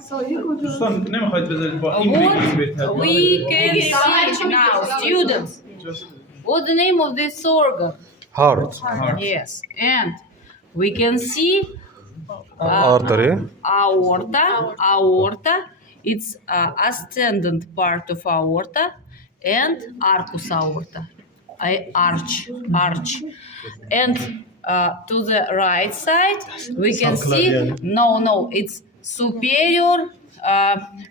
Son, ne mi hayt What we can see now, students. What's the name of this organ? Heart. Yes, and we can see Artery. aorta. It's ascendant part of aorta and arcus aorta. Arch. And to the right side, we can see, no, it's superior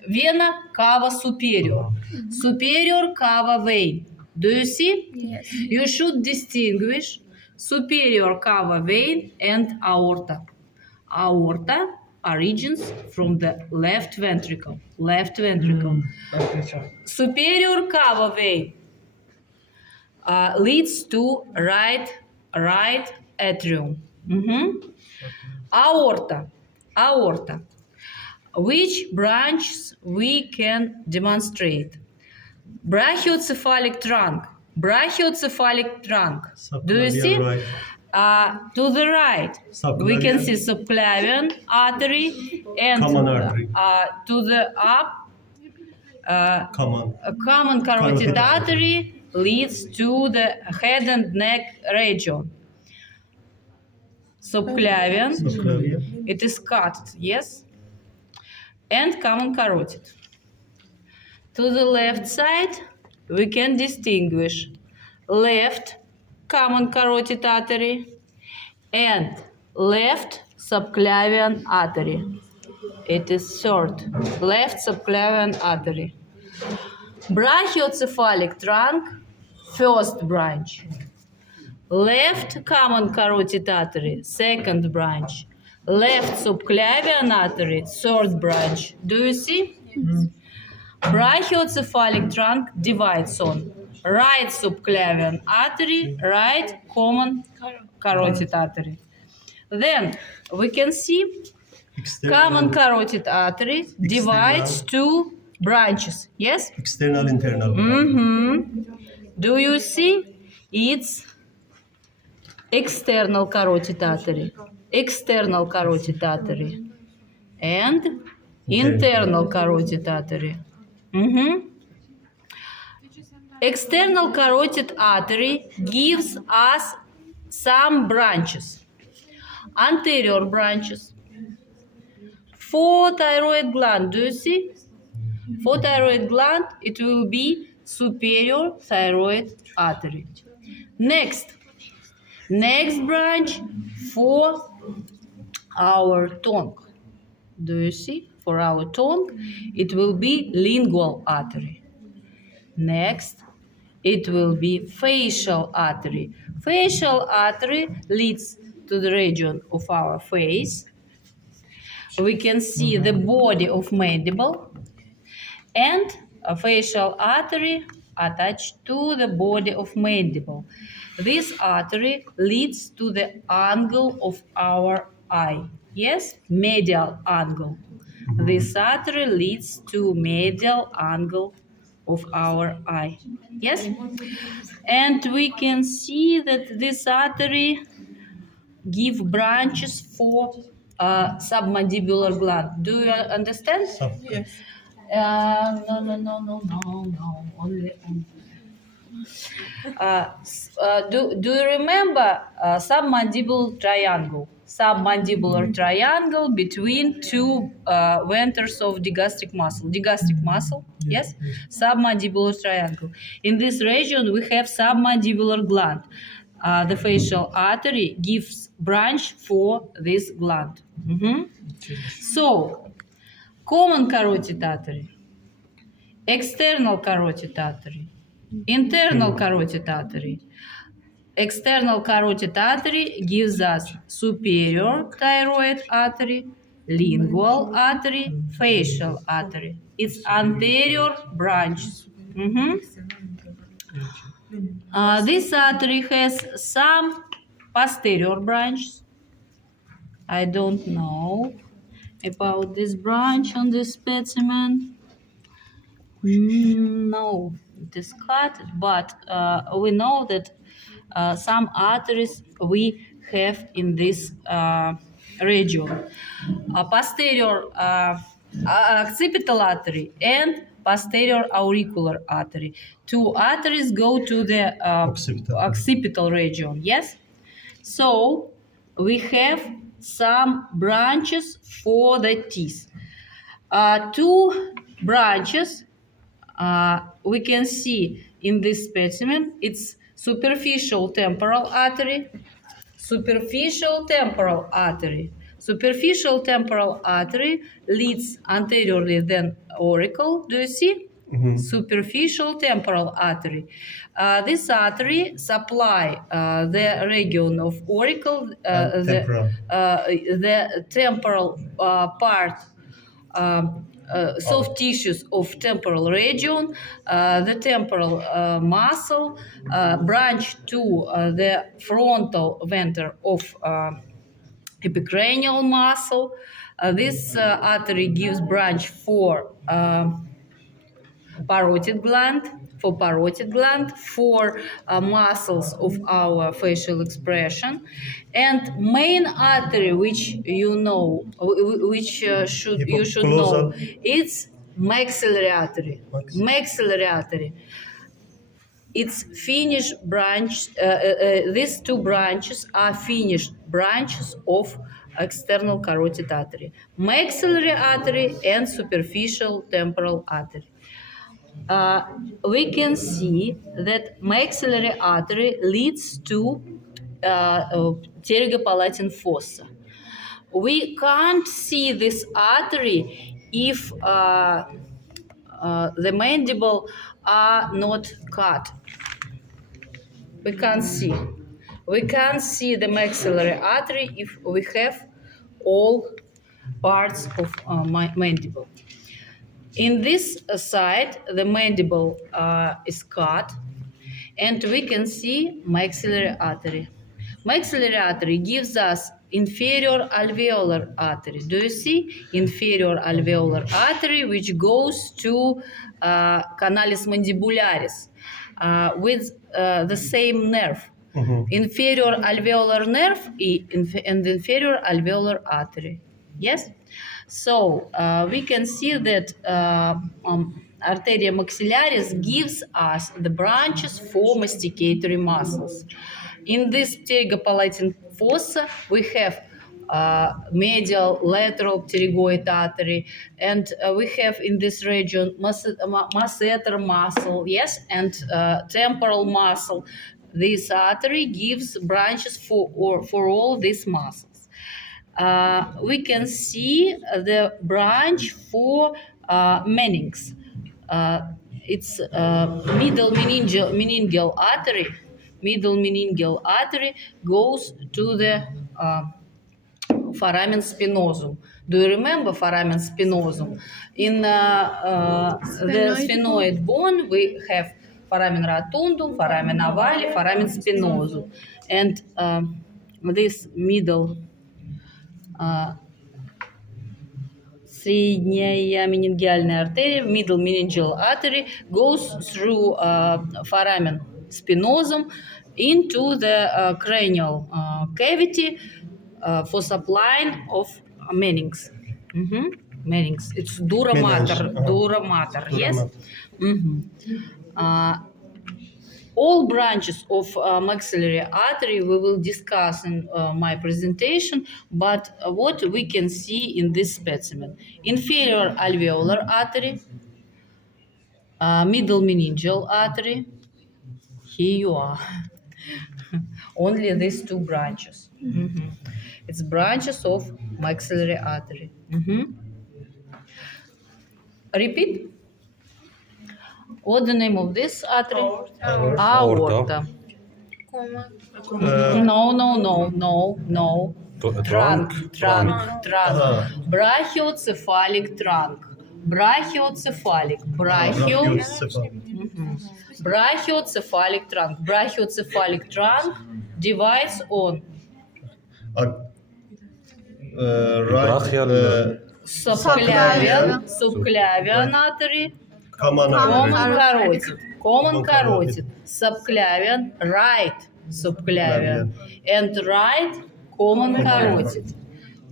vena cava superior. Superior cava vein. Do you see? Yes. You should distinguish superior cava vein and aorta. Aorta origins from the left ventricle. Superior cava vein leads to right atrium. Aorta. Which branches we can demonstrate? Brachiocephalic trunk. Do you see? Right. To the right, we can see subclavian artery and Common artery. To the up, Common. a common carotid artery leads to the head and neck region. Subclavian, Subclavian. it is cut, yes? And common carotid. To the left side, we can distinguish left common carotid artery and left subclavian artery. It is third, left subclavian artery. Brachiocephalic trunk, first branch. Left common carotid artery, second branch. Left subclavian artery, third branch. Do you see? Brachiocephalic trunk divides on right subclavian artery, right common carotid artery. Then we can see common carotid artery divides two branches. Yes? External, internal. Do you see? It's external carotid artery and internal carotid artery. External carotid artery gives us some branches, anterior branches. For thyroid gland, do you see? For thyroid gland, it will be superior thyroid artery. Next branch for our tongue. Do you see? For our tongue, it will be lingual artery. Next, it will be facial artery. Facial artery leads to the region of our face. We can see the body of mandible and a facial artery attached to the body of mandible. This artery leads to the angle of our eye. Yes, medial angle. This artery leads to medial angle of our eye. Yes? And we can see that this artery give branches for submandibular gland. Do you understand? Yes. No. Only. Do you remember submandibular triangle? Submandibular triangle between two venters of digastric muscle. Digastric muscle, yes? Submandibular triangle. In this region, we have submandibular gland. The facial artery gives branch for this gland. So, common carotid artery, external carotid artery, internal carotid artery. External carotid artery gives us superior thyroid artery, lingual artery, facial artery. It's anterior branches. This artery has some posterior branches. I don't know about this branch on this specimen. No, it is cut, but we know that some arteries we have in this region. Posterior occipital artery and posterior auricular artery. Two arteries go to the occipital region. Yes. So we have some branches for the teeth. Two branches we can see in this specimen. It's superficial temporal artery, superficial temporal artery. Superficial temporal artery leads anteriorly than auricle. Do you see? Superficial temporal artery. This artery supply the region of auricle, the temporal part, soft tissues of temporal region, the temporal muscle, branch to the frontal venter of epicranial muscle. This artery gives branch for parotid gland, for muscles of our facial expression, and main artery, which you know, which you should know, it's maxillary artery. Maxillary artery. Its finished branch. These two branches are finished branches of external carotid artery, maxillary artery and superficial temporal artery. We can see that maxillary artery leads to pterygopalatine fossa. We can't see this artery if the mandible are not cut. We can't see. We can't see the maxillary artery if we have all parts of mandible. In this side, the mandible is cut, and we can see maxillary artery. Maxillary artery gives us inferior alveolar artery. Do you see? Inferior alveolar artery, which goes to canalis mandibularis with the same nerve. Inferior alveolar nerve and inferior alveolar artery. Yes? So we can see that arteria maxillaris gives us the branches for masticatory muscles. In this pterygopalatine fossa, we have medial lateral pterygoid artery, and we have in this region masseter muscle, yes, and temporal muscle. This artery gives branches for all these muscles. We can see the branch for Mennings. It's middle meningeal artery. Middle meningeal artery goes to the foramen spinosum. Do you remember foramen spinosum? In the sphenoid bone, we have foramen rotundum, foramen ovale, foramen spinosum. And this middle средняя meningeальная artery, middle meningeal artery, goes through foramen spinosum into the cranial cavity for supplying of Mennings. Mennings. It's dura mater. Dura mater. Yes. All branches of maxillary artery we will discuss in my presentation, but what we can see in this specimen: inferior alveolar artery, middle meningeal artery. Here you are. Only these two branches. It's branches of maxillary artery. Repeat. What's the name of this artery? Aorta. No. Trunk. Brachiocephalic trunk. Brachiocephalic trunk. Brachiocephalic trunk divides on subclavian artery, common carotid, subclavian, right subclavian, and right common carotid.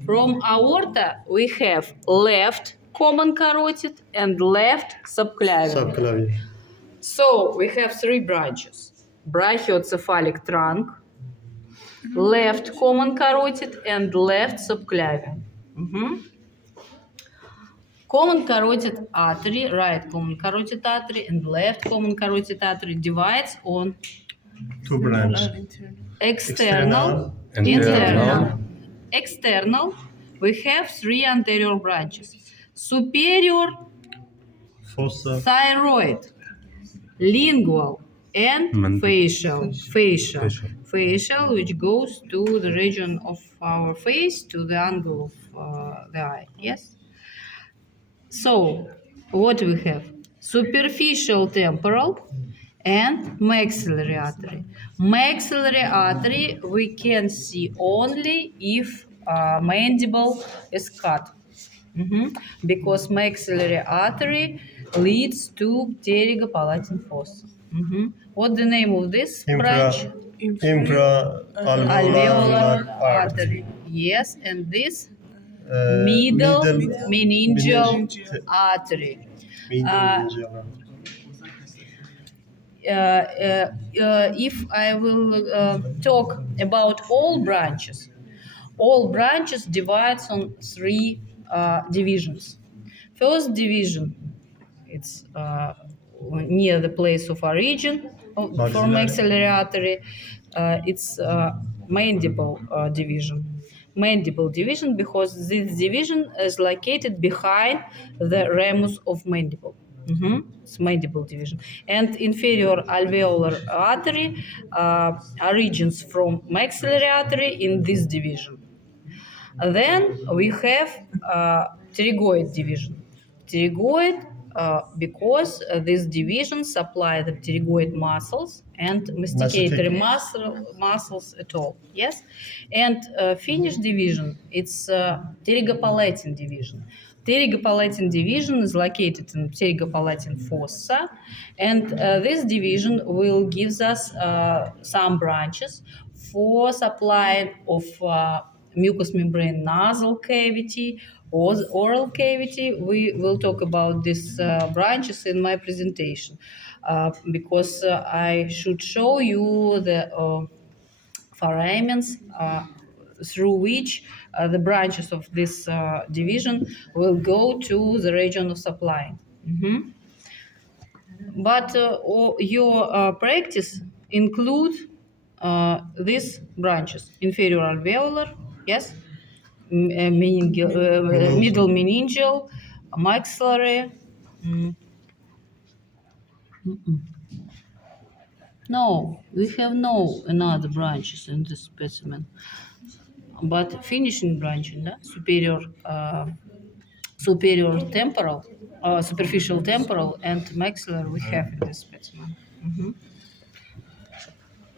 From aorta, we have left common carotid and left subclavian. Subclavian. So we have three branches: brachiocephalic trunk, left common carotid, and left subclavian. Common carotid artery, right common carotid artery, and left common carotid artery divides on Two branches. external, Internal. External, we have three anterior branches: superior, Fossa. thyroid, lingual, and Mandible. facial. Facial. Facial. Facial, which goes to the region of our face, to the angle of the eye. Yes. So, what we have? Superficial temporal and maxillary artery. Maxillary artery we can see only if mandible is cut. Because maxillary artery leads to pterygopalatine fossa. What the name of this branch? Infra-alveolar artery. Yes, and this Uh, middle middle meningeal meningeal- artery. middle Uh, meningeal artery. If I will talk about all branches divides on three divisions. First division, it's near the place of origin for Maxillary. maxillary artery. It's mandible division. Mandible division because this division is located behind the ramus of mandible. It's mandible division. And inferior alveolar artery origins from maxillary artery in this division. Then we have pterygoid division. Pterygoid because this division supply the pterygoid muscles and masticatory muscles at all. Yes, and finish division, it's pterygopalatine division. Pterygopalatine division is located in pterygopalatine fossa, and this division will gives us some branches for supply of mucous membrane nasal cavity or oral cavity. We will talk about these branches in my presentation because I should show you the foramens through which the branches of this division will go to the region of supply. But your practice include these branches: inferior alveolar, yes, middle meningeal, maxillary. No, we have no another branches in this specimen. But finishing branch, superior temporal, superficial temporal, and maxillary we have in this specimen.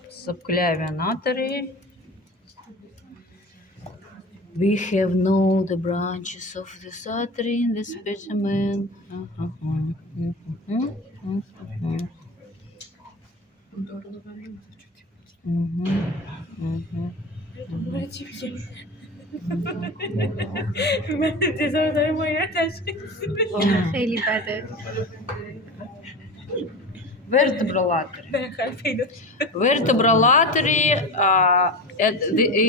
Subclavian artery. We have no the branches of this artery in this specimen. خیلی بده. Vertebral artery. Vertebral artery,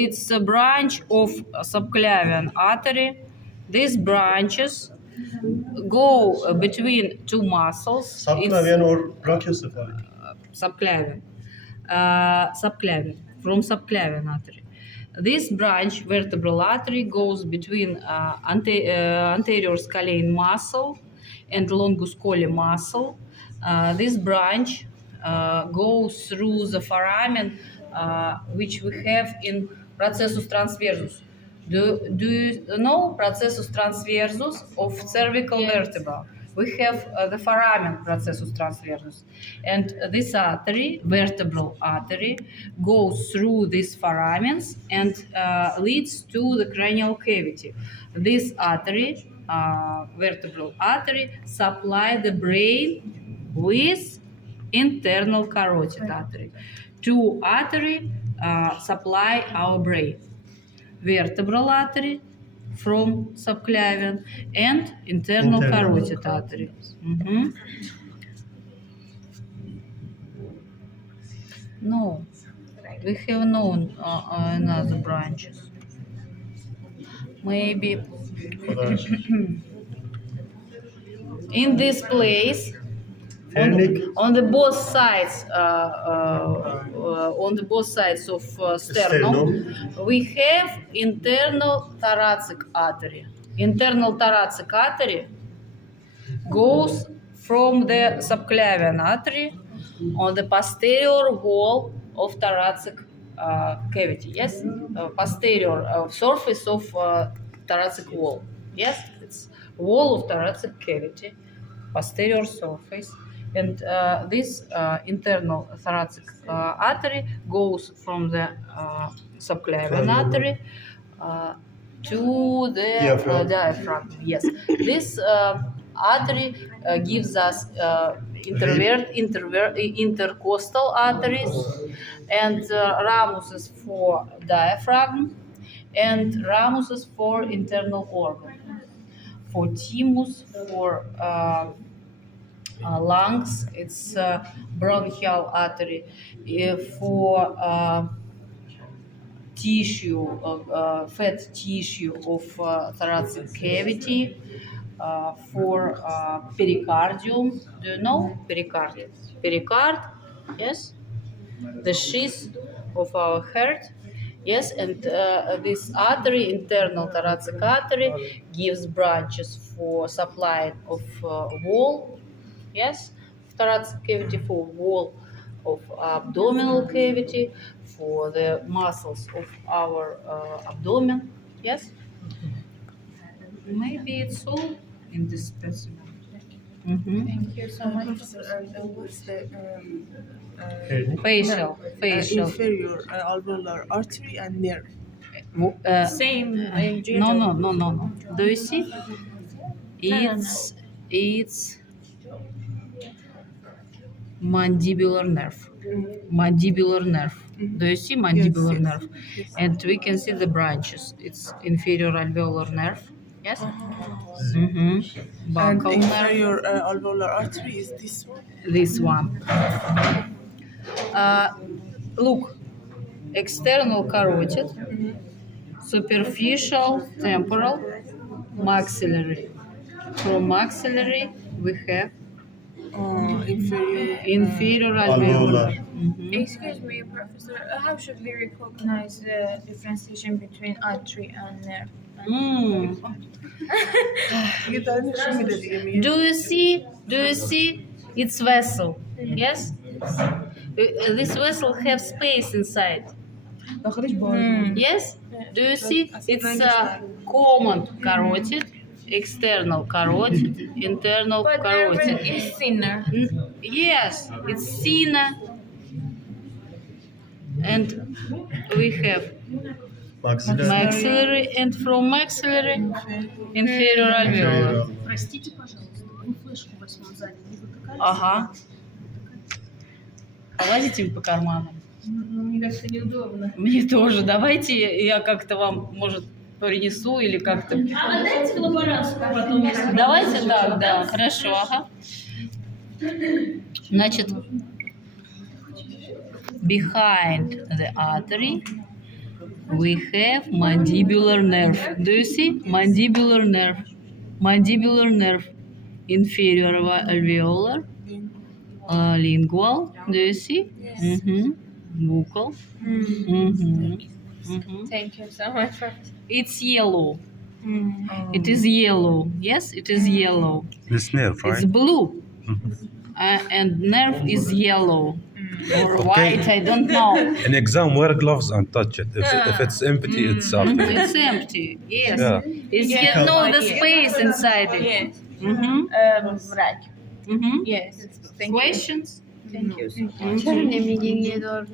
it's a branch of subclavian artery. These branches go between two muscles. Subclavian or brachiocephalic? Subclavian. Subclavian, from subclavian artery. This branch, vertebral artery, goes between anterior scalene muscle and longus colli muscle. This branch goes through the foramen which we have in processus transversus. Do you know processus transversus of cervical vertebra? We have the foramen processus transversus, and this artery, vertebral artery, goes through these foramens and leads to the cranial cavity. This artery, vertebral artery, supply the brain with internal carotid artery. Two artery supply our brain: vertebral artery from subclavian and internal Internal. carotid artery. Mhm. No, we have no another branches. Maybe Kadar. in this place Pharynx. on the both sides on the both sides of sternum, we have internal thoracic artery. Internal thoracic artery goes from the subclavian artery on the posterior wall of thoracic cavity. Yes, posterior surface of thoracic wall. Yes, it's wall of thoracic cavity, posterior surface, and this internal thoracic artery goes from the subclavian artery to the Diaphragm. diaphragm. Yes, this artery gives us intercostal arteries, and ramuses for diaphragm, and ramuses for internal organ, for thymus, for lungs, it's bronchial artery, for tissue, fat tissue of thoracic cavity, for pericardium. Do you know pericard? Pericard, yes, the sheath of our heart. Yes, and this artery, internal thoracic artery, gives branches for supply of wall, yes, thoracic cavity, for wall of abdominal cavity, for the muscles of our abdomen, yes. Maybe it's all in this specimen. Mhm. Thank you so much. What's the Pharynx. Facial. inferior alveolar artery and nerve? Same. No. Do you see? It's mandibular nerve. Mandibular nerve. Do you see mandibular Yes. nerve? And we can see the branches. It's inferior alveolar nerve. Yes. Mm-hmm. And Buccal nerve. inferior alveolar artery is this one. This one. Look, external carotid, superficial temporal, maxillary. From maxillary, we have Inferior. inferior Alveolar. alveolar. Mhm. Excuse me, Professor. How should we recognize the differentiation between artery and nerve? Mm. You don't show me the DM. Do you see? Do you see? It's vessel. Yes. This vessel have space inside. Yes. Do you see? It's a common carotid, external carotid, internal But nerve carotid. is thinner. Yes, it's thinner, and we have Maxillary. maxillary, and from maxillary, inferior alveolar. Простите, пожалуйста, вы флешку в 8 зале не затыкали? Ага. Полазите по карманам. Мне как-то неудобно. Мне тоже. Давайте я как-то вам, может, принесу или как-то. А дайте коллаборацию потом. Давайте так, да. Хорошо, ага. Значит, behind the artery we have mandibular nerve. Do you see? Mandibular nerve. Mandibular nerve. Inferior alveolar. Lingual. Do you see? Mm-hmm. Buccal. Mm-hmm. Mm-hmm. Thank you so much, Professor. It's yellow. It is yellow. Yes, it is yellow. This nerve, It's right? blue. And nerve is yellow or white. I don't know. In exam, wear gloves and touch it. If it's empty, it's after. It's empty. Yes. Yeah. It's Yeah. no the space inside it. Yes. Mm-hmm. Врач. Mm-hmm. Yes. Thank you. Questions? Thank you so much. Mhm. Черные мединые нервы.